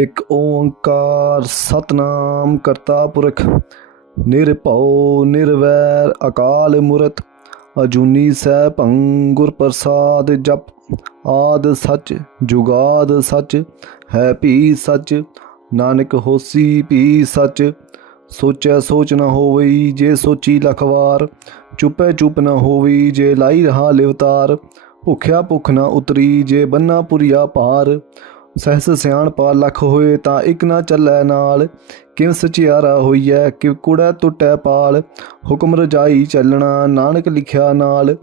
ਇੱਕ ਓੰਕਾਰ ਸਤਨਾਮ ਕਰਤਾ ਪੁਰਖ ਨਿਰਭਉ ਨਿਰਵੈਰ ਅਕਾਲ ਮੂਰਤ ਅਜੂਨੀ ਸੈਭੰ ਗੁਰ ਪ੍ਰਸਾਦ ਜਪ ਆਦ ਸੱਚ ਜੁਗਾਦ ਸੱਚ ਹੈ ਭੀ ਸੱਚ ਨਾਨਕ ਹੋਸੀ ਭੀ ਸੱਚ ਸੋਚੈ ਸੋਚ ਨ ਹੋਵਈ ਜੇ ਸੋਚੀ ਲਖ ਵਾਰ ਚੁੱਪੈ ਚੁੱਪ ਨ ਹੋਵਈ ਜੇ ਲਾਈ ਰਹਾ ਲਿਵਤਾਰ ਭੁੱਖਿਆ ਭੁੱਖ ਨ ਉਤਰੀ ਜੇ ਬੰਨਾ ਪੁਰੀਆ ਪਾਰ ਸਹਿਸ ਸਿਆਣਪਾ ਲੱਖ ਹੋਏ ਤਾਂ ਇੱਕ ਨਾ ਚੱਲੈ ਨਾਲ ਕਿਵ ਸਚਿਆਰਾ ਹੋਈਐ ਕਿਵ ਕੂੜੈ ਟੁੱਟੈ ਪਾਲ ਹੁਕਮ ਰਜਾਈ ਚੱਲਣਾ ਨਾਨਕ ਲਿਖਿਆ ਨਾਲ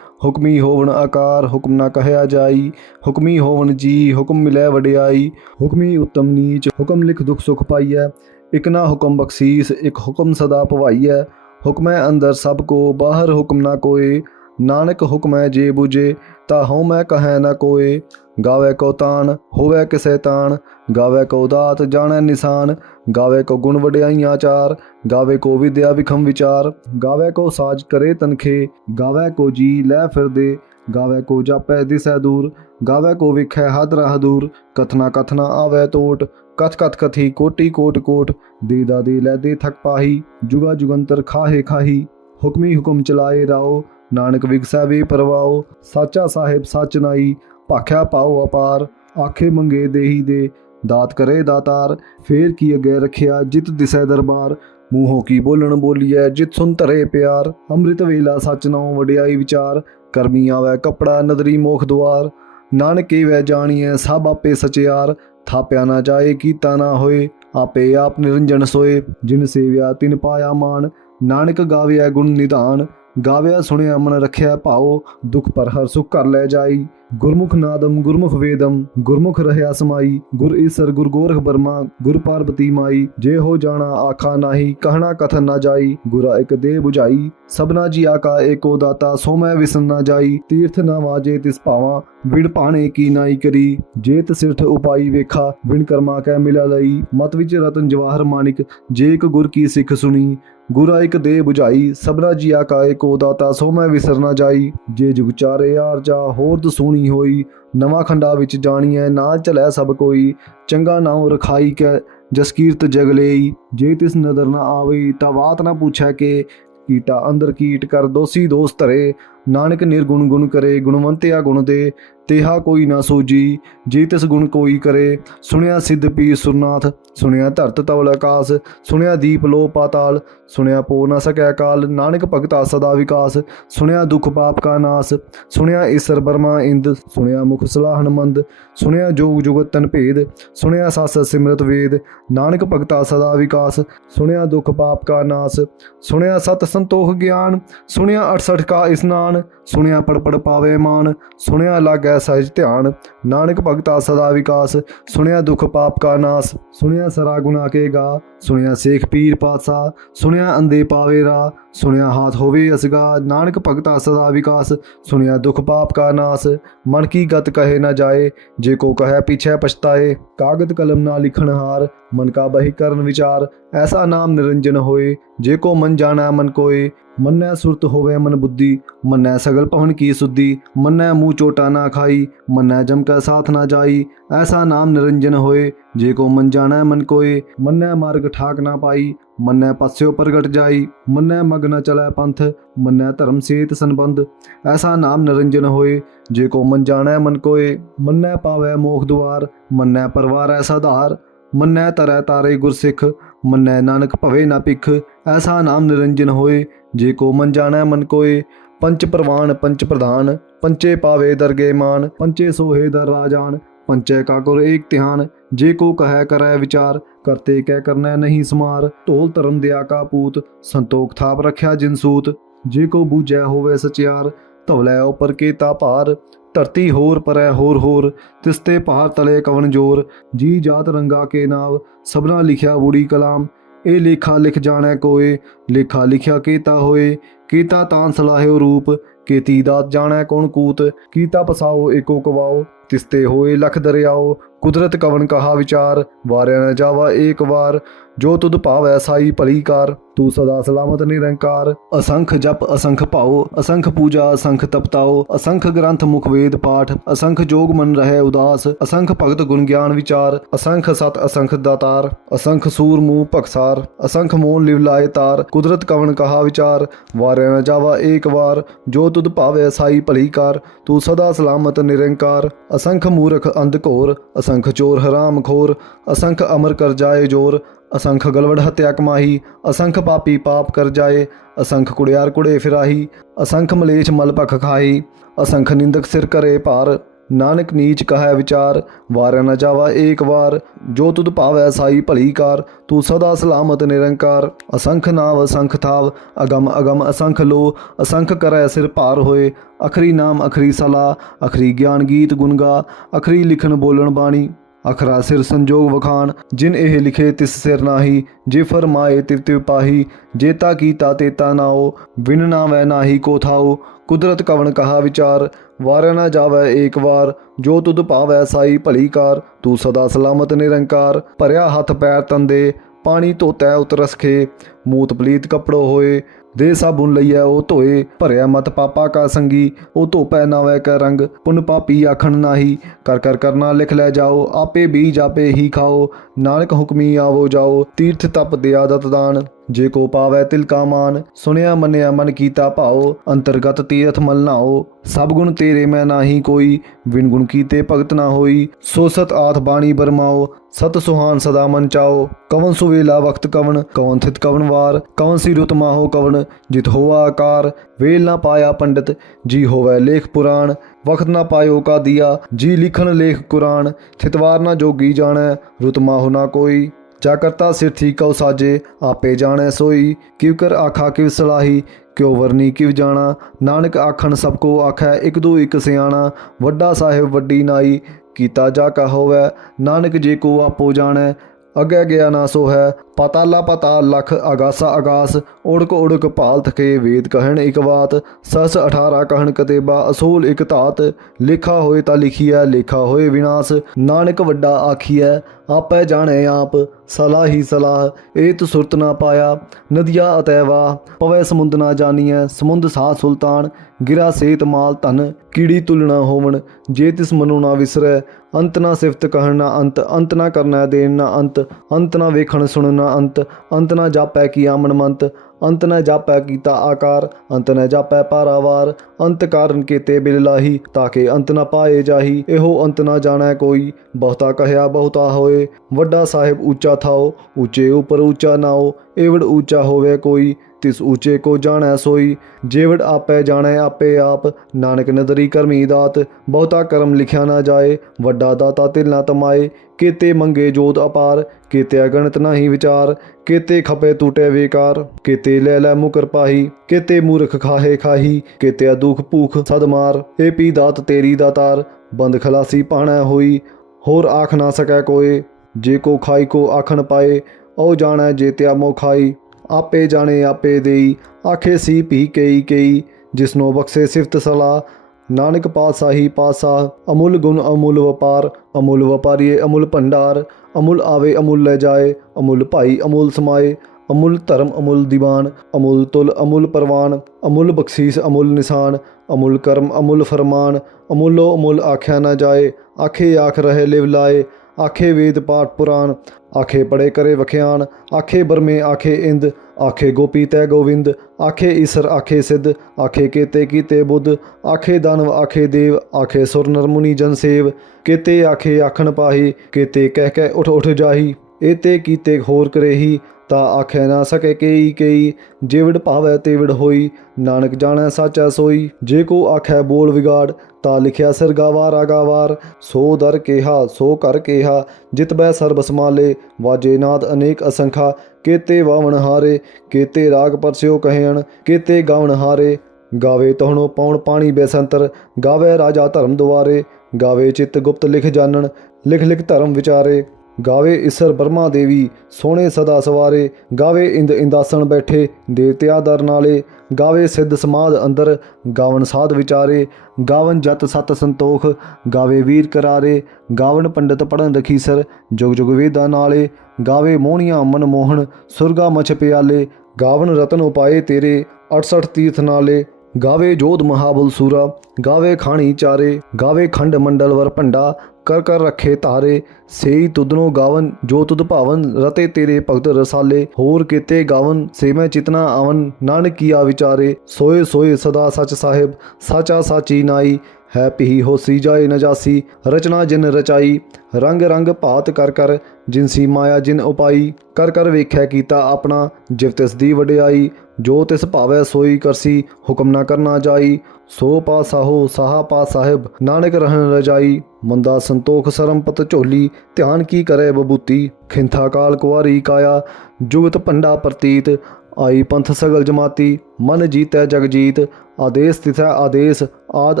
ਹੁਕਮੀ ਹੋਵਨ ਆਕਾਰ ਹੁਕਮ ਨਾ ਕਹਿਆ ਜਾਈ ਹੁਕਮੀ ਹੋਵਨ ਜੀ ਹੁਕਮ ਮਿਲੈ ਵਡਿਆਈ ਹੁਕਮੀ ਉੱਤਮ ਨੀਚ ਹੁਕਮ ਲਿਖ ਦੁਖ ਸੁਖ ਪਾਈਐ ਇੱਕ ਨਾ ਹੁਕਮ ਬਖਸ਼ੀਸ ਇੱਕ ਹੁਕਮ ਸਦਾ ਭਵਾਈਐ ਹੁਕਮੈ ਅੰਦਰ ਸਭ ਕੋ ਬਾਹਰ ਹੁਕਮ ਨਾ ਕੋਏ ਨਾਨਕ ਹੁਕਮੈ ਜੇ ਬੁਝੇ ਤਾ ਹਉ ਮੈਂ ਕਹੈ ਨਾ ਕੋਏ ਗਾਵੇ ਕੋ ਤਾਨ ਹੋਵੇ ਕਿਸੇ ਤਾਨ ਗਾਵੇ ਕੋ ਦਾਤ ਜਾਣੈ ਨਿਸ਼ਾਨ ਗਾਵੇ ਕੋ ਗੁਣ ਵਡਿਆਈਆਂ ਚਾਰ ਗਾਵੇ ਕੋ ਵਿਦਿਆ ਵਿਖਮ ਵਿਚਾਰ ਗਾਵੇ ਕੋ ਸਾਜ ਕਰੇ ਤਨਖੇ ਗਾਵੇ ਕੋ ਜੀ ਲੈ ਫਿਰਦੇ ਗਾਵੇ ਕੋ ਜਾਪੈ ਦਿਸੈ ਦੂਰ ਗਾਵੇ ਕੋ ਵਿਖੈ ਹਦ ਰਹ ਦੂਰ ਕਥਨਾ ਕਥਨਾ ਆਵੇ ਟੋਟ ਕਥ ਕਥ ਕਥੀ ਕੋਟੀ ਕੋਟ ਕੋਟ ਦੇਦਾ ਦੇ ਲੈ ਦੇ ਥਕ ਪਾਹੀ ਜੁਗਾ ਜੁਗੰਤਰ ਖਾਹੇ ਖਾਹੀ ਹੁਕਮੀ ਹੁਕਮ ਚਲਾਏ ਰਾਓ ਨਾਨਕ ਵਿਗਸੈ ਵੇ ਪਰਵਾਓ ਸਾਚਾ ਸਾਹਿਬ ਸੱਚ ਨਾਈ ਭਾਖਿਆ ਪਾਓ ਅਪਾਰ ਆਖੇ ਮੰਗੇ ਦੇਹੀ ਦੇ ਦਾਤ ਕਰੇ ਦਾਤਾਰ ਫੇਰ ਕੀ ਅੱਗੇ ਰੱਖਿਆ ਜਿਤ ਦਿਸੈ ਦਰਬਾਰ ਮੂੰਹੋਂ ਕੀ ਬੋਲਣ ਬੋਲੀਐ ਜਿਤ ਸੁਨ ਧਰੇ ਪਿਆਰ ਅੰਮ੍ਰਿਤ ਵੇਲਾ ਸੱਚ ਨਾਉ ਵਡਿਆਈ ਵਿਚਾਰ ਕਰਮੀ ਆਵੈ ਕੱਪੜਾ ਨਦਰੀ ਮੋਖ ਦੁਆਰ ਨਾਨਕ ਵੈ ਜਾਣੀਐ ਸਭ ਆਪੇ ਸਚਿਆਰ ਥਾਪਿਆ ਨਾ ਜਾਏ ਕੀਤਾ ਨਾ ਹੋਏ ਆਪੇ ਆਪ ਨਿਰੰਜਨ ਸੋਏ ਜਿਨ ਸੇਵਿਆ ਤਿਨ ਪਾਇਆ ਮਾਨ ਨਾਨਕ ਗਾਵਿਆ ਗੁਣ ਨਿਧਾਨ ਗਾਵਿਆ ਸੁਣਿਆ ਮਨ ਰੱਖਿਆ ਭਾਓ ਦੁਖ ਪਰ ਹਰ ਸੁਖ ਕਰ ਲੈ ਜਾਈ ਗੁਰਮੁਖ ਨਾਦਮ ਗੁਰਮੁਖ ਵੇਦਮ ਗੁਰਮੁਖ ਰਹਿਆ ਸਮਾਈ ਗੁਰ ਈਸਰ ਗੁਰ ਗੋਰਖ ਬਰਮਾ ਗੁਰ ਪਾਰਬਤੀ ਮਾਈ ਜੇ ਹੋ ਜਾਣਾ ਆਖਾ ਨਾਹੀ ਕਹਿਣਾ ਕਥਨ ਨਾ ਜਾਈ ਗੁਰਾ ਇੱਕ ਦੇ 부ਝਾਈ ਸਭਨਾ ਜੀ ਆਕਾ ਏਕੋ ਦਾਤਾ ਸੋ ਮੈਂ ਵਿਸਨ ਨਾ ਜਾਈ ਤੀਰਥ ਨਾ ਵਾਜੇ ਤਿਸ ਭਾਵਾਂ ਵਿਣ ਪਾਣੇ ਕੀ ਨਾਈ ਕਰੀ ਜੇਤ ਸਿਰਠ ਉਪਾਈ ਵੇਖਾ ਵਿਣ ਕਰਮਾ ਕੈ ਮਿਲਾ ਲਈ ਮਤ ਵਿੱਚ ਰਤਨ ਜਵਾਹਰ ਮਾਨਿਕ ਜੇ ਇੱਕ ਗੁਰ ਕੀ ਸਿੱਖ ਸੁਣੀ ਗੁਰਾ ਇੱਕ ਦੇ 부ਝਾਈ ਸਭਨਾ ਜੀ ਆਕਾ ਏਕੋ ਦਾਤਾ ਸੋ ਮੈਂ ਵਿਸਰ ਨਾ ਜਾਈ ਜੇ ਜੁਗ ਚਾਰੇ ਯਾਰ ਜਾ ਹੋਰ ਦਸੂਣੀ ਹੋਈ ਨਵਾਂ ਖੰਡਾ ਵਿੱਚ ਜਾਣੀਐ ਨਾਲ ਚਲੈ ਸਭ ਕੋਈ ਚੰਗਾ ਨਾਉ ਰਖਾਈ ਕੈ ਜਸਕੀਰਤ ਜਗ ਲਈ ਜੇ ਤਿਸ ਨਦਰ ਨਾ ਆਵਈ ਤਾਂ ਬਾਤ ਨਾ ਪੁੱਛੈ ਕੇ ਕੀਟਾ ਅੰਦਰ ਕੀਟ ਕਰ ਦੋਸੀ ਦੋਸ ਧਰੇ ਨਾਨਕ ਨਿਰਗੁਣ ਗੁਣ ਕਰੇ ਗੁਣਵੰਤਿਆ ਗੁਣ ਦੇ ਤੇਹਾ ਕੋਈ ਨਾ ਸੋਜੀ ਜੇ ਤਿਸ ਗੁਣ ਕੋਈ ਕਰੇ ਸੁਣਿਆ ਸਿੱਧ ਪੀ ਸੁਰਨਾਥ ਸੁਣਿਆ ਧਰਤ ਤਵਲ ਆਕਾਸ ਸੁਣਿਆ ਦੀਪ ਲੋ ਪਾਤਾਲ ਸੁਣਿਆ ਪੋ ਨਾ ਸਕੈ ਕਾਲ ਨਾਨਕ ਭਗਤਾ ਸਦਾ ਵਿਕਾਸ ਸੁਣਿਆ ਦੁਖ ਪਾਪ ਕਾ ਨਾਸ ਸੁਣਿਆ ਈਸਰ ਬਰਮਾ ਇੰਦ ਸੁਣਿਆ ਮੁਖ ਸਲਾਹਨ ਮੰਦ ਸੁਣਿਆ ਜੋਗ ਜੁਗਤ ਤਨ ਭੇਦ ਸੁਣਿਆ ਸਸ ਸਿਮਰਤ ਵੇਦ ਨਾਨਕ ਭਗਤਾ ਸਦਾ ਵਿਕਾਸ ਸੁਣਿਆ ਦੁਖ ਪਾਪ ਕਾ ਨਾਸ ਸੁਣਿਆ ਸਤ ਸੰਤੋਖ ਗਿਆਨ ਸੁਣਿਆ 68 ਕਾ ਇਸਨਾਨ ਸੁਣਿਆ ਪੜ ਪੜ ਪਾਵੇ ਮਾਨ ਸੁਣਿਆ ਲਾਗੈ ਸਹਿਜ ਧਿਆਨ ਨਾਨਕ ਭਗਤਾ ਸਦਾ ਵਿਕਾਸ ਸੁਣਿਆ ਦੁਖ ਪਾਪ ਕਾ ਨਾਸ ਸੁਣਿਆ ਸਰਾ ਗੁਨਾ ਕੇ ਗਾ ਸੁਣਿਆ ਸੇਖ ਪੀਰ ਪਾਤਸ਼ਾਹ ਸੁਣਿਆ ਅੰਦੇ ਪਾਵੇ ਰਾ ਸੁਣਿਆ ਹਾਥ ਹੋਵੇ ਅਸਗਾ ਨਾਨਕ ਭਗਤਾ ਸਦਾ ਵਿਕਾਸ ਸੁਣਿਆ ਦੁਖ ਪਾਪ ਕਾ ਨਾਸ ਮਨ ਕੀ ਗਤ ਕਹੇ ਨਾ ਜਾਏ ਜੇ ਕੋ ਕਹੈ ਪੀਛੇ ਪਛਤਾਏ ਕਾਗਦ ਕਲਮ ਨਾ ਲਿਖਣ ਹਾਰ मन का बही करन विचार ऐसा नाम निरंजन होए जे को मन जाना मन कोय मन्नै सुरत होवे मन बुद्धि मन्नै सगल पवन की सुद्धि मन्नै मुँह चोटा ना खाई मन्नै जम का साथ ना जाई ऐसा नाम निरंजन होए जे को मन जाना मन कोय मन्नै मार्ग ठाक ना पाई मन्नै पस्यो प्रगट जाई मन्नै मग न चलै पंथ मन्नै धर्म सेत संबंध ऐसा नाम निरंजन होए जे को मन जाना मन कोय मन्नै पावै मोख द्वार मन्नै परवार ऐसा धार मन्नै तरੈ तारे गुरसिख मन्नै नानक भवे ना पिख ऐसा नाम निरंजन होए जे को मन जाना मन कोय पंच प्रवान पंच प्रधान पंचे पावे दरगे मान पंचे सोहे दर राजान पंचे का गुर एक ध्यान जे को कह करै विचार करते कै करना नहीं समार ढोल धर्म दया का पूत संतोख थाप रख्या जिनसूत जे को बूझै होवे सचियार धवलै उपर केता भार धरती होर परै होर तिसते पहाड़ तले कवन जोर जी जात रंगा के नाव सबना लिखिया बूढ़ी कलाम ए लेखा लिख जाने कोय लेखा लिखिया केता होए केता तान सलाहियो रूप केती दात जाने कौन कूत कीता पसाओ एको कवाओ तिसते होए लख दरियाओ कुदरत कवन कहा विचार वार्या न जावा एक बार जो तुद भावै साई भली कार ਤੂੰ ਸਦਾ ਸਲਾਮਤ ਨਿਰੰਕਾਰ। ਅਸੰਖ ਜਪ ਅਸੰਖ ਭਾਉ, ਅਸੰਖ ਪੂਜਾ ਅਸੰਖ ਤਪਤਾਓ, ਅਸੰਖ ਗ੍ਰੰਥ ਮੁਖ ਵੇਦ ਪਾਠ, ਅਸੰਖ ਜੋਗ ਮਨ ਰਹੇ ਉਦਾਸ, ਅਸੰਖ ਭਗਤ ਗੁਣ ਗਿਆਨ ਵਿਚਾਰ, ਅਸੰਖ ਸਤ ਅਸੰਖ ਦਾਤਾਰ, ਅਸੰਖ ਸੂਰ ਮੂਹ ਭਖਸਾਰ, ਅਸੰਖ ਮੋਨ ਲਿਵ ਲਾਏ ਤਾਰ, ਕੁਦਰਤ ਕਵਣ ਕਹਾ ਵਿਚਾਰ, ਵਾਰਿਆ ਨ ਜਾਵਾ ਏਕ ਵਾਰ, ਜੋ ਤੁਧ ਭਾਵੇ ਸਾਈ ਭਲੀ ਕਾਰ, ਤੂੰ ਸਦਾ ਸਲਾਮਤ ਨਿਰੰਕਾਰ। ਅਸੰਖ ਮੂਰਖ ਅੰਧ ਘੋਰ, ਅਸੰਖ ਚੋਰ ਹਰਾਮ ਖੋਰ, ਅਸੰਖ ਅਮਰ ਕਰ ਜਾਏ ਜੋਰ, ਅਸੰਖ ਗਲਵੜ ਹੱਤਿਆ ਕਮਾਹੀ, ਅਸੰਖ ਪਾਪੀ ਪਾਪ ਕਰ ਜਾਏ, ਅਸੰਖ ਕੁੜਿਆਰ ਕੁੜੇ ਫਿਰਾਹੀ, ਅਸੰਖ ਮਲੇਛ ਮਲ ਭਖ ਖਾਈ, ਅਸੰਖ ਨਿੰਦਕ ਸਿਰ ਕਰੇ ਭਾਰ, ਨਾਨਕ ਨੀਚ ਕਹੈ ਵਿਚਾਰ, ਵਾਰਿਆ ਨ ਜਾਵਾ ਏਕ ਵਾਰ, ਜੋ ਤੁਧ ਭਾਵੈ ਸਾਈ ਭਲੀ ਕਾਰ, ਤੂੰ ਸਦਾ ਸਲਾਮਤ ਨਿਰੰਕਾਰ। ਅਸੰਖ ਨਾਵ ਅਸੰਖ ਥਾਵ, ਅਗਮ ਅਗਮ ਅਸੰਖ ਲੋ, ਅਸੰਖ ਕਰੈ ਸਿਰ ਭਾਰ ਹੋਏ, ਅਖਰੀ ਨਾਮ ਅਖਰੀ ਸਲਾ, ਅਖਰੀ ਗਿਆਨ ਗੀਤ ਗੁਣ ਗਾ, ਅਖਰੀ ਲਿਖਣ ਬੋਲਣ ਬਾਣੀ, ਅਖਰਾ ਸਿਰ ਸੰਜੋਗ ਵਖਾਣ, ਜਿਨ ਇਹ ਲਿਖੇ ਤਿਸ ਸਿਰ ਨਾਹੀ, ਜੇ ਫਰਮਾਏ ਤਿਵ ਤਿਵ ਪਾਹੀ, ਜੇਤਾ ਕੀਤਾ ਤੇਤਾ ਨਾਓ, ਬਿਨ ਨਾਵੈ ਨਾਹੀ ਕੋ ਥਾਓ, ਕੁਦਰਤ ਕਵਣ ਕਹਾ ਵਿਚਾਰ, ਵਾਰਿਆ ਨ ਜਾਵੈ ਏਕ ਵਾਰ, ਜੋ ਤੁਧ ਭਾਵੈ ਸਾਈ ਭਲੀ ਕਾਰ, ਤੂੰ ਸਦਾ ਸਲਾਮਤ ਨਿਰੰਕਾਰ। ਭਰਿਆ ਹੱਥ ਪੈਰ ਤੰਦੇ, ਪਾਣੀ ਧੋਤੈ ਉਤਰਸ ਖੇ, ਮੂਤ ਪਲੀਤ ਕਪੜੋ ਹੋਏ, ਦੇ ਸਾਬੁਨ ਲਈਐ ਉਹ ਧੋਏ, ਭਰਿਆ ਮਤ ਪਾਪਾ ਕਾ ਸੰਗੀ, ਉਹ ਧੋਪੈ ਨਾਵੈ ਕੈ ਰੰਗ, ਪੁਨ ਪਾਪੀ ਆਖਣ ਨਾਹੀ, ਕਰ ਕਰ ਕਰਨਾ ਲਿਖ ਲੈ ਜਾਓ, ਆਪੇ ਬੀਜ ਆਪੇ ਹੀ ਖਾਓ, ਨਾਨਕ ਹੁਕਮੀ ਆਵੋ ਜਾਓ, ਤੀਰਥ ਤਪ ਦਿਆ ਦਤ ਦਾਨ, ਜੇ ਕੋ ਪਾਵੈ ਤਿਲ ਕਾ ਮਾਨ, ਸੁਣਿਆ ਮੰਨਿਆ ਮਨ ਕੀਤਾ ਭਾਓ, ਅੰਤਰਗਤ ਤੀਰਥ ਮਲ ਨਾਓ, ਸਭ ਗੁਣ ਤੇਰੇ ਮੈਂ ਨਾਹੀ ਕੋਈ, ਵਿਣ ਗੁਣ ਕੀਤੇ ਭਗਤ ਨਾ ਹੋਈ, ਸੋ ਸਤ ਆਥ ਬਾਣੀ ਬਰਮਾਓ, ਸਤ ਸੁਹਾਨ ਸਦਾ ਮਨ ਚਾਓ, ਕਵਨ ਸੁਵੇਲਾ ਵਕਤ ਕਵਨ, ਕਵਨ ਥਿਤ ਕਵਨ ਵਾਰ, ਕਵਨ ਸੀ ਰੁਤ ਮਾਹੋ ਕਵਨ, ਜਿਤ ਹੋਆ ਆਕਾਰ, ਵੇਲ ਨਾ ਪਾਇਆ ਪੰਡਿਤ, ਜੀ ਹੋਵੈ ਲੇਖ ਪੁਰਾਣ, ਵਕਤ ਨਾ ਪਾਇਓ ਕਾ ਦਿਆ, ਜੀ ਲਿਖਣ ਲੇਖ ਕੁਰਾਨ, ਥਿਤਵਾਰ ਨਾ ਜੋਗੀ ਜਾਣੈ, ਰੁਤ ਮਾਹੋ ਨਾ ਕੋਈ, ਜਾ ਕਰਤਾ ਸਿਰ ਥੀ ਕਉ ਸਾਜੇ, ਆਪੇ ਜਾਣੈ ਸੋਈ, ਕਿਵ ਕਰ ਆਖਾ ਕਿਵ ਸਲਾਹੀ, ਕਿਉ ਵਰਨੀ ਕਿਵ ਜਾਣਾ, ਨਾਨਕ ਆਖਣ ਸਭ ਕੋ ਆਖੈ, ਇਕ ਦੂ ਇਕ ਸਿਆਣਾ, ਵੱਡਾ ਸਾਹਿਬ ਵੱਡੀ ਨਾਈ, ਕੀਤਾ ਜਾ ਕਾ ਹੋਵੈ, ਨਾਨਕ ਜੇ ਕੋ ਆਪੋ ਜਾਣੈ, ਅੱਗੇ ਗਿਆ ਨਾ ਸੋ ਹੈ, ਪਾਤਾਲਾ ਪਾਤਾਲ ਲਖ ਆਗਾਸਾ ਆਗਾਸ, ਉੜਕ ਉੜਕ ਭਾਲ ਥਕੇ, ਵੇਦ ਕਹਿਣ ਇਕ ਬਾਤ, ਸਸ 18 ਕਹਿਣ ਕਤੇਬਾ, ਅਸੂਲ ਇਕ ਧਾਤ, ਲਿਖਾ ਹੋਏ ਤਾਂ ਲਿਖੀਐ, ਲੇਖਾ ਹੋਏ ਵਿਨਾਸ਼, ਨਾਨਕ ਵੱਡਾ ਆਖੀਐ, ਆਪੈ ਜਾਣੈ ਆਪ, ਸਲਾਹ ਹੀ ਸਲਾਹ, ਏਤ ਸੁਰਤ ਨਾ ਪਾਇਆ, ਨਦੀਆ ਅਤੈਵਾ, ਪਵੈ ਸਮੁੰਦ ਨਾ ਜਾਣੀਐ, ਸਮੁੰਦ ਸਾਹ ਸੁਲਤਾਨ, ਗਿਰਾ ਸੇਤ ਮਾਲ ਧਨ, ਕੀੜੀ ਤੁਲਣਾ ਹੋਵਣ, ਜੇ ਤਿਸ ਮਨੋ ਨਾ ਵਿਸਰੈ, ਅੰਤ ਨਾ ਸਿਫਤ ਕਹਿਣ ਨਾ ਅੰਤ, ਅੰਤ ਨਾ ਕਰਨਾ ਦੇਣ ਨਾ ਅੰਤ, ਅੰਤ ਨਾ ਵੇਖਣ ਸੁਣਨ ਨਾ ਅੰਤ, ਅੰਤ ਨਾ ਜਾਪੈ ਕੀ ਆਮਨ ਮੰਤ, ਅੰਤ ਨ ਜਾਪੈ ਕੀਤਾ ਆਕਾਰ, ਅੰਤ ਨ ਜਾਪੈ ਪਾਰਾਵਾਰ, ਅੰਤ ਕਾਰਨ ਕੀਤੇ ਬਿਲ ਲਾਹੀ, ਤਾਕੇ ਅੰਤ ਨ ਪਾਏ ਜਾਹੀ, ਇਹੋ ਅੰਤ ਨ ਜਾਣੈ ਕੋਈ, ਬਹੁਤਾ ਕਹਿਆ ਬਹੁਤਾ ਹੋਏ, ਵੱਡਾ ਸਾਹਿਬ ਉੱਚਾ ਥਾਓ, ਉੱਚੇ ਉਪਰ ਉੱਚਾ ਨਾਓ, ਏਵੜ ਉੱਚਾ ਹੋਵੇ ਕੋਈ, ਤਿਸ ਉੱਚੇ ਕੋ ਜਾਣੈ ਸੋਈ, ਜੇਵੜ ਆਪੈ ਜਾਣੈ ਆਪੇ ਆਪ, ਨਾਨਕ ਨਦਰੀ ਕਰਮੀ ਦਾਤ, ਬਹੁਤਾ ਕਰਮ ਲਿਖਿਆ ਨਾ ਜਾਏ, ਵੱਡਾ ਦਾਤਾ ਤਿਲ ਨਾ ਤਮਾਏ, ਕੀਤੇ ਮੰਗੇ ਜੋਤ ਅਪਾਰ, ਕੀਤੇ ਅਗਣਿਤ ਨਾਹੀ ਵਿਚਾਰ, ਕੀਤੇ ਖਪੇ ਟੂਟੇ ਵੇਕਾਰ, ਕੀਤੇ ਲੈ ਲੈ ਮੁਕਰ ਪਾਹੀ, ਕੀਤੇ ਮੂਰਖ ਖਾਹੇ ਖਾਹੀ, ਕੀਤੇ ਦੁਖ ਭੂਖ ਸਦ ਮਾਰ, ਏ ਪੀ ਦਾਤ ਤੇਰੀ ਦਾਤਾਰ, ਬੰਦ ਖਲਾਸੀ ਪਾਣੈ ਹੋਈ, ਹੋਰ ਆਖ ਨਾ ਸਕੈ ਕੋਏ, ਜੇ ਕੋ ਖਾਈ ਕੋ ਆਖਣ ਪਾਏ, ਔ ਜਾਣੈ ਜੇ ਤਿਆ ਮੋ ਖਾਈ, ਆਪੇ ਜਾਣੇ ਆਪੇ ਦੇਈ, ਆਖੇ ਸੀ ਭੀ ਕਈ ਕਈ, ਜਿਸਨੋ ਬਖਸ਼ੇ ਸਿਫਤ ਸਲਾਹ, ਨਾਨਕ ਪਾਤਸ਼ਾਹੀ ਪਾਤਸ਼ਾਹ, ਅਮੁੱਲ ਗੁਣ ਅਮੁੱਲ ਵਪਾਰ, ਅਮੁੱਲ ਵਪਾਰੀਏ ਅਮੁੱਲ ਭੰਡਾਰ, ਅਮੁੱਲ ਆਵੇ ਅਮੁੱਲ ਲੈ ਜਾਏ, ਅਮੁੱਲ ਭਾਈ ਅਮੁੱਲ ਸਮਾਏ, ਅਮੁੱਲ ਧਰਮ ਅਮੁੱਲ ਦੀਵਾਨ, ਅਮੁੱਲ ਤੁਲ ਅਮੁੱਲ ਪ੍ਰਵਾਨ, ਅਮੁੱਲ ਬਖਸ਼ੀਸ ਅਮੁੱਲ ਨਿਸ਼ਾਨ, ਅਮੁੱਲ ਕਰਮ ਅਮੁੱਲ ਫਰਮਾਨ, ਅਮੁੱਲੋ ਅਮੁੱਲ ਆਖਿਆ ਨਾ ਜਾਏ, ਆਖੇ ਆਖ ਰਹੇ ਲਿਵ ਲਾਏ, ਆਖੇ ਵੇਦ ਪਾਠ ਪੁਰਾਨ, ਆਖੇ ਪੜੇ ਕਰੇ ਵਖਿਆਨ, ਆਖੇ ਬਰਮੇ ਆਖੇ ਇੰਦ, ਆਖੇ ਗੋਪੀ ਤੈ ਗੋਵਿੰਦ, ਆਖੇ ਈਸਰ ਆਖੇ ਸਿੱਧ, ਆਖੇ ਕੇਤੇ ਕੀਤੇ ਬੁੱਧ, ਆਖੇ ਦਾਨਵ ਆਖੇ ਦੇਵ, ਆਖੇ ਸੁਰ ਨਰ ਮੁਨੀ ਜਨ ਸੇਵ, ਕੇਤੇ ਆਖੇ ਆਖਣ ਪਾਹੀ, ਕੇਤੇ ਕਹਿ ਕੇ ਉਠ ਉਠ ਜਾਹੀ, ਏਤੇ ਕੀਤੇ ਹੋਰ ਕਰੇਹੀ, ਤਾ ਆਖੈ ਨਾ ਸਕੇ ਕਈ ਕਈ, ਜਿਵੜ ਭਾਵੈ ਤੇਵੜ ਹੋਈ, ਨਾਨਕ ਜਾਣੈ ਸਾਚਾ ਸੋਈ, ਜੇ ਕੋ ਆਖੈ ਬੋਲ ਵਿਗਾੜ, ਤਾ ਲਿਖਿਆ ਸਿਰ ਗਾਵਾਰ ਆਗਾਵਾਰ, ਸੋ ਦਰ ਕੇਹਾ ਸੋ ਕਰ ਕੇਹਾ, ਜਿਤ ਬੈ ਸਰਬ ਸਮਾਲੇ, ਵਾਜੇ ਨਾਦ ਅਨੇਕ ਅਸੰਖਾ, ਕੇਤੇ ਵਾਵਣ ਹਾਰੇ, ਕੇਤੇ ਰਾਗ ਪਰਸਿਓ ਕਹਿਣ, ਕੇਤੇ ਗਾਵਣ ਹਾਰੇ, ਗਾਵੇ ਤਹਣੋ ਪਾਉਣ ਪਾਣੀ ਬੈਸੰਤਰ, ਗਾਵੇ ਰਾਜਾ ਧਰਮ ਦੁਆਰੇ, ਗਾਵੇ ਚਿੱਤ ਗੁਪਤ ਲਿਖ ਜਾਣਨ, ਲਿਖ ਲਿਖ ਧਰਮ ਵਿਚਾਰੇ, ਗਾਵੇ ਈਸਰ ਬਰਮਾ ਦੇਵੀ ਸੋਹਣੇ ਸਦਾ ਸਵਾਰੇ, ਗਾਵੇ ਇੰਦ ਇੰਦਾਸਣ ਬੈਠੇ ਦੇਵਤਿਆ ਦਰ ਨਾਲੇ, ਗਾਵੇ ਸਿੱਧ ਸਮਾਧ ਅੰਦਰ, ਗਾਵਨ ਸਾਧ ਵਿਚਾਰੇ, ਗਾਵਨ ਜਤ ਸਤ ਸੰਤੋਖ, ਗਾਵੇ ਵੀਰ ਕਰਾਰੇ, ਗਾਵਨ ਪੰਡਿਤ ਪੜਨ ਰਖੀਸਰ, ਜੁਗ ਜੁਗ ਵੇਦਾਂ ਨਾਲੇ, ਗਾਵੇ ਮੋਹਣੀਆਂ ਮਨ ਮੋਹਣ, ਸੁਰਗਾ ਮਛ ਪਿਆਲੇ, ਗਾਵਨ ਰਤਨ ਉਪਾਏ ਤੇਰੇ 68 ਤੀਰਥ ਨਾਲੇ। ਗਾਵੇ ਜੋਧ ਮਹਾਬਲ ਸੂਰਾ, ਗਾਵੇ ਖਾਣੀ ਚਾਰੇ। ਗਾਵੇ ਖੰਡ ਮੰਡਲ ਵਰ ਭੰਡਾ, ਕਰ ਕਰ ਰੱਖੇ ਧਾਰੇ। ਸੇਈ ਤੁਧਨੋਂ ਗਾਵਨ ਜੋ ਤੁਧ ਭਾਵਨ, ਰਤੇ ਤੇਰੇ ਭਗਤ ਰਸਾਲੇ। ਹੋਰ ਕੀਤੇ ਗਾਵਨ ਸੇ ਮੈਂ ਚਿਤਨਾ ਆਵਨ, ਨਾਨਕ ਕੀਆ ਵਿਚਾਰੇ। ਸੋਏ ਸੋਏ ਸਦਾ ਸਚ ਸਾਹਿਬ, ਸਾਚਾ ਸਾਚੀ ਨਾਈ। ਹੈ ਪੀ ਹੋਸੀ ਜਾਏ ਨ ਜਾਸੀ, ਰਚਨਾ ਜਿਨ ਰਚਾਈ। ਰੰਗ ਰੰਗ ਭਾਤ ਕਰ ਕਰ, ਜਿਨਸੀ ਮਾਇਆ ਜਿਨ ਉਪਾਈ। ਕਰ ਕਰ ਵੇਖਿਆ ਕੀਤਾ ਆਪਣਾ, ਜਿਵ ਤਿਸ ਦੀ ਵਡਿਆਈ। ਜੋ ਤਿਸ ਭਾਵੈ ਸੋਈ ਕਰਸੀ, ਹੁਕਮ ਨਾ ਕਰਨਾ ਜਾਈ। ਸੋ ਪਾ ਸਾਹੋ ਸਾਹਾ ਪਾ ਸਾਹਿਬ, ਨਾਨਕ ਰਹਿਣ ਰਜਾਈ। ਮੰਦਾ ਸੰਤੋਖ ਸਰਮ ਪਤ ਝੋਲੀ, ਧਿਆਨ ਕੀ ਕਰੇ ਬਬੂਤੀ। ਖਿੰਥਾ ਕਾਲ ਕੁਆਰੀ ਕਾਇਆ, ਜੁਗਤ ਭੰਡਾ ਪ੍ਰਤੀਤ। ਆਈ ਪੰਥ ਸਗਲ ਜਮਾਤੀ, ਮਨ ਜੀਤੈ ਜਗ ਜੀਤ। ਆਦੇਸ ਤਿਥੈ ਆਦੇਸ, ਆਦ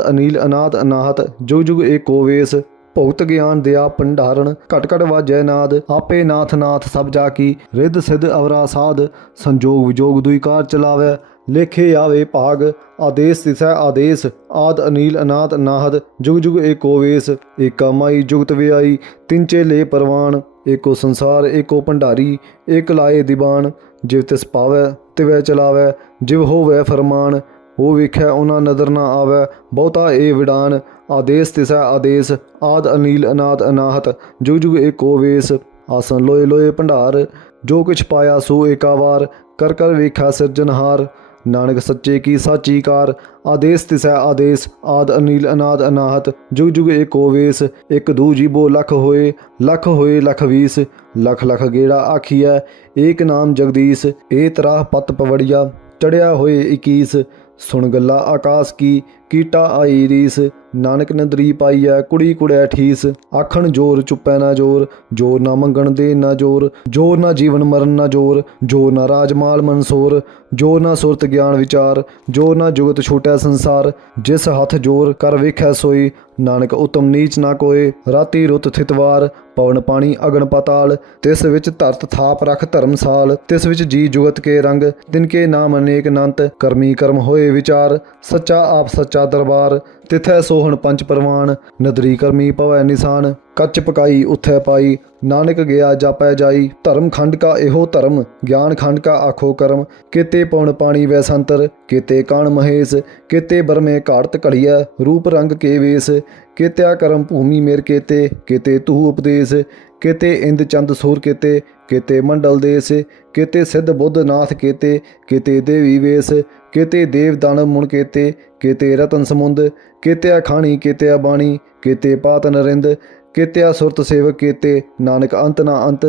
ਅਨੀਲ ਅਨਾਦ ਅਨਾਹਤ। ਜੁਗ ਜੁਗ ਏਕੋ ਵੇਸ, ਭੁਗਤ ਗਿਆਨ ਦਿਆ ਭੰਡਾਰਨ। ਘਟ ਘਟ ਵਾਜੈ ਨਾਦ, ਆਪੇ ਨਾਥ ਨਾਥ ਸਭ ਜਾ ਕੀ। ਰਿੱਧ ਸਿੱਧ ਅਵਰਾ ਸਾਧ, ਸੰਜੋਗ ਵਿਜੋਗ ਦੁਇ ਕਾਰ ਚਲਾਵੈ। ਲੇਖੇ ਆਵੇ ਭਾਗ, ਆਦੇਸ ਤਿਸੈ ਆਦੇਸ। ਆਦ ਅਨੀਲ ਅਨਾਦ ਅਨਾਹਦ, ਜੁਗ ਜੁਗ ਏਕੋ ਵੇਸ। ਏਕਾ ਮਾਈ ਜੁਗਤ ਵਿਆਈ, ਤਿੰਚੇ ਲੇ ਪਰਵਾਨ। ਏਕੋ ਸੰਸਾਰ ਏਕੋ ਭੰਡਾਰੀ, ਏਕ ਲਾਏ ਦੀਵਾਨ। ਜਿਵ ਤਿਸ ਪਾਵੈ ਤਿਵੈ ਚਲਾਵੈ, ਜਿਵ ਹੋਵੈ ਫਰਮਾਨ। ਉਹ ਵੇਖਿਆ ਉਹਨਾਂ ਨਦਰ ਨਾ ਆਵੈ, ਬਹੁਤਾ ਏ ਵਿਡਾਨ। ਆਦੇਸ ਤਿਸੈ ਆਦੇਸ, ਆਦ ਅਨੀਲ ਅਨਾਦ ਅਨਾਹਤ। ਜੁਗ ਜੁਗ ਏਕੋ ਵੇਸ। ਆਸਨ ਲੋਏ ਲੋਏ ਭੰਡਾਰ, ਜੋ ਕਿਛ ਪਾਇਆ ਸੋ ਏਕਾ ਵਾਰ। ਕਰ ਕਰ ਵੇਖਿਆ ਸਿਰਜਨਹਾਰ, ਨਾਨਕ ਸੱਚੇ ਕੀ ਸਾਚੀ ਕਾਰ। ਆਦੇਸ ਤਿਸੈ ਆਦੇਸ, ਆਦ ਅਨੀਲ ਅਨਾਦ ਅਨਾਹਤ। ਜੁਗ ਜੁਗ ਏਕੋ ਵੇਸ। ਇੱਕ ਦੂ ਜੀਬੋ ਲਖ ਹੋਏ ਲਖ ਵੀਸ। ਲਖ ਲਖ ਗੇੜਾ ਆਖੀਐ, ਏਕ ਨਾਮ ਜਗਦੀਸ। ਏ ਤਰਾਹ ਪਤ ਪਵੜੀਆ, ਚੜਿਆ ਹੋਏ 21। ਸੁਣ ਗੱਲਾਂ ਆਕਾਸ ਕੀ, ਕੀਟਾ ਆਈ ਰੀਸ। ਨਾਨਕ ਨਦਰੀ ਪਾਈਐ, ਕੁੜੀ ਕੁੜੈ ਠੀਸ। ਆਖਣ ਜੋਰ ਚੁੱਪੈ ਨਾ ਜੋਰ, ਜੋਰ ਨਾ ਮੰਗਣ ਦੇ ਨਾ ਜੋਰ। ਜੋਰ ਨਾ ਜੀਵਨ ਮਰਨ ਨਾ ਜੋਰ, ਜੋਰ ਨਾ ਰਾਜ ਮਾਲ ਮਨਸੋਰ। ਜੋਰ ਨਾ ਸੁਰਤ ਗਿਆਨ ਵਿਚਾਰ, ਜੋਰ ਨਾ ਜੁਗਤ ਛੂਟੈ ਸੰਸਾਰ। ਜਿਸ ਹੱਥ ਜੋਰ ਕਰ ਵੇਖੈ ਸੋਈ, ਨਾਨਕ ਉਤਮ ਨੀਚ ਨਾ ਕੋਏ। ਰਾਤੀ ਰੁੱਤ ਥਿਤਵਾਰ, ਪਵਨ ਪਾਣੀ ਅਗਨ ਪਾਤਾਲ। ਤਿਸ ਵਿੱਚ ਧਰਤ ਥਾਪ ਰਖ ਧਰਮਸਾਲ। ਤਿਸ ਵਿੱਚ ਜੀ ਜੁਗਤ ਕੇ ਰੰਗ, ਤਿਨਕੇ ਨਾਮ ਅਨੇਕ ਅਨੰਤ। ਕਰਮੀ ਕਰਮ ਹੋਏ ਵਿਚਾਰ, ਸੱਚਾ ਆਪ ਸੱਚਾ ਦਰਬਾਰ। ਤਿਥੈ ਸੋਹਣ ਪੰਚ ਪਰਵਾਨ, ਨਦਰੀ ਕਰਮੀ ਪਵੈ ਨਿਸ਼ਾਨ। ਕੱਚ ਪਕਾਈ ਉਥੈ ਪਾਈ, ਨਾਨਕ ਗਿਆ ਜਾਪੈ ਜਾਈ। ਧਰਮ ਖੰਡ ਕਾ ਇਹੋ ਧਰਮ, ਗਿਆਨ ਖੰਡ ਕਾ ਆਖੋ ਕਰਮ। ਕੀਤੇ ਪਵਨ ਪਾਣੀ ਵੈ ਸੰਤਰ, ਕੀਤੇ ਕਾਣ ਮਹੇਸ਼। ਕੀਤੇ ਬਰਮੇ ਘਾੜਤ ਘੜੀਐ, ਰੂਪ ਰੰਗ ਕੇ ਵੇਸ। ਕੀਤਿਆ ਕਰਮ ਭੂਮੀ ਮੇਰ ਕੀਤੇ, ਕੀਤੇ ਤੂੰ ਉਪਦੇਸ। ਕੀਤੇ ਇੰਦ ਚੰਦ ਸੂਰ ਕੀਤੇ, ਕੀਤੇ ਮੰਡਲ ਦੇਸ। ਕੀਤੇ ਸਿੱਧ ਬੁੱਧ ਨਾਥ ਕੀਤੇ, ਕੀਤੇ ਦੇਵੀ ਵੇਸ। ਕੀਤੇ ਦੇਵ ਦਾਨਵ ਮੁਣ ਕੀਤੇ, ਕੀਤੇ ਰਤਨ ਸਮੁੰਦ। ਕੀਤਿਆ ਖਾਣੀ ਕੀਤਿਆ ਬਾਣੀ, ਕੀਤੇ ਪਾਤ ਨਰਿੰਦ। ਕੀਤਿਆ ਸੁਰਤ ਸੇਵਕ ਕੀਤੇ, ਨਾਨਕ ਅੰਤ ਨਾ ਅੰਤ।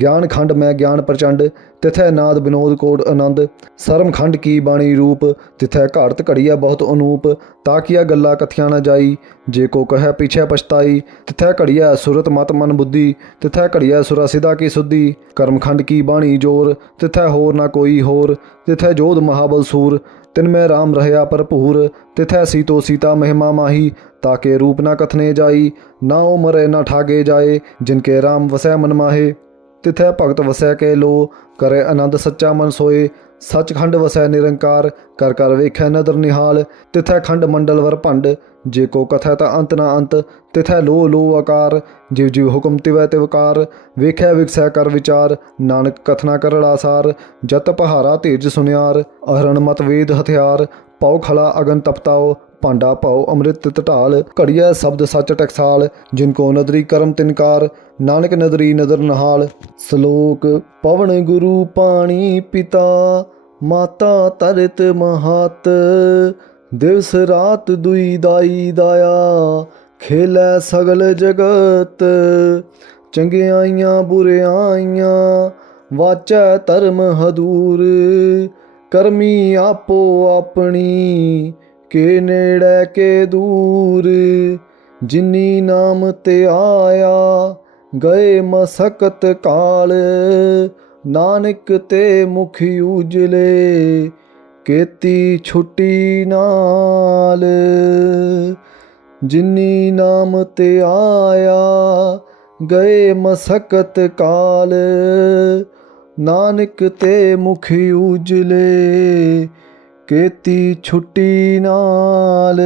ਗਿਆਨ ਖੰਡ ਮੈਂ ਗਿਆਨ ਪ੍ਰਚੰਡ, ਤਿਥੈ ਨਾਦ ਵਿਨੋਦ ਕੋਟ ਆਨੰਦ। ਸਰਮ ਖੰਡ ਕੀ ਬਾਣੀ ਰੂਪ, ਤਿਥੈ ਘਾੜਤ ਘੜੀਐ ਬਹੁਤ ਅਨੂਪ। ਤਾਕੀਆ ਗੱਲਾਂ ਕਥੀਆਂ ਨਾ ਜਾਈ, ਜੇ ਕੋ ਕਹੈ ਪਿਛੈ ਪਛਤਾਈ। ਤਿਥੈ ਘੜੀਐ ਸੁਰਤ ਮਤ ਮਨ ਬੁੱਧੀ, ਤਿਥੈ ਘੜੀਐ ਸੁਰਾ ਸਿਧਾ ਕੀ ਸੁਧੀ। ਕਰਮ ਖੰਡ ਕੀ ਬਾਣੀ ਜੋਰ, ਤਿਥੈ ਹੋਰ ਨਾ ਕੋਈ ਹੋਰ। ਤਿਥੈ ਜੋਧ ਮਹਾਬਲ ਸੂਰ, ਤਿਨ ਮੈਂ ਰਾਮ ਰਹਿਆ ਭਰਪੂਰ। ਤਿਥੈ ਸੀਤੋ ਸੀਤਾ ਮਹਿਮਾ ਮਾਹੀ, ਤਾਕੇ ਰੂਪ ਨਾ ਕਥਨੇ ਜਾਈ। ਨਾ ਉਹ ਮਰੇ ਨਾ ਠਾਗੇ ਜਾਏ, ਜਿਨਕੇ ਰਾਮ ਵਸੈ ਮਨ ਮਾਹੇ। ਤਿਥੈ ਭਗਤ ਵਸੈ ਕੇ ਲੋ, ਕਰੇ ਆਨੰਦ ਸੱਚਾ ਮਨ ਸੋਏ। ਸੱਚਖੰਡ ਵਸੈ ਨਿਰੰਕਾਰ, ਕਰ ਕਰ ਵੇਖੈ ਨਦਰ ਨਿਹਾਲ। ਤਿਥੈ ਖੰਡ ਮੰਡਲ ਵਰ ਭੰਡ, ਜੇ ਕੋ ਕਥੈ ਤਾਂ ਅੰਤ ਨਾ ਅੰਤ। ਤਿਥੈ ਲੋ ਲੋ ਆਕਾਰ, ਜਿਵ ਜਿਵ ਹੁਕਮ ਤਿਵੈ ਤਿਵਕਾਰ। ਵੇਖੈ ਵਿਗਸੈ ਕਰ ਵਿਚਾਰ, ਨਾਨਕ ਕਥਨਾ ਕਰੜਾ ਸਾਰ। ਜਤ ਪਹਾਰਾ ਧੀਰਜ ਸੁਨਿਆਰ, ਅਹਰਣ ਮਤ ਵੇਦ ਹਥਿਆਰ। ਪਉ ਖਲਾ ਅਗਨ ਤਪਤਾਓ, ਭਾਂਡਾ ਭਉ ਅੰਮ੍ਰਿਤ ਢਾਲ। ਘੜੀਐ ਸ਼ਬਦ ਸੱਚ ਟਕਸਾਲ, ਜਿਨ ਕੋ ਨਦਰੀ ਕਰਮ ਤਿਨਕਾਰ। ਨਾਨਕ ਨਦਰੀ ਨਦਰ ਨਹਾਲ। ਸ਼ਲੋਕ ਪਵਨ ਗੁਰੂ ਪਾਣੀ ਪਿਤਾ, ਮਾਤਾ ਧਰਤ ਮਹਤ। ਦਿਵਸ ਰਾਤ ਦੁਈ ਦਾਈ ਦਾਇਆ, ਖੇਲੈ ਸਗਲ ਜਗਤ। ਚੰਗਿਆਈਆਂ ਬੁਰਿਆਈਆਂ, ਵਾਚੈ ਧਰਮ ਹਦੂਰ। ਕਰਮੀ ਆਪੋ ਆਪਣੀ, ਕੇ ਨੇੜੇ ਕੇ ਦੂਰ। ਜਿਨੀ ਨਾਮ ਤੇ ਆਇਆ, ਗਏ ਮਸਕਤ ਕਾਲ। ਨਾਨਕ ਤੇ ਮੁਖ ਉਜਲੇ, ਕੀਤੀ ਛੁੱਟੀ ਨਾਲ। ਜਿਨੀ ਨਾਮ ਤੇ ਆਇਆ, ਗਏ ਮਸਕਤ ਕਾਲ। ਨਾਨਕ ਤੇ ਮੁਖ ਉਜਲੇ, ਕੀਤੀ ਛੁੱਟੀ ਨਾਲ।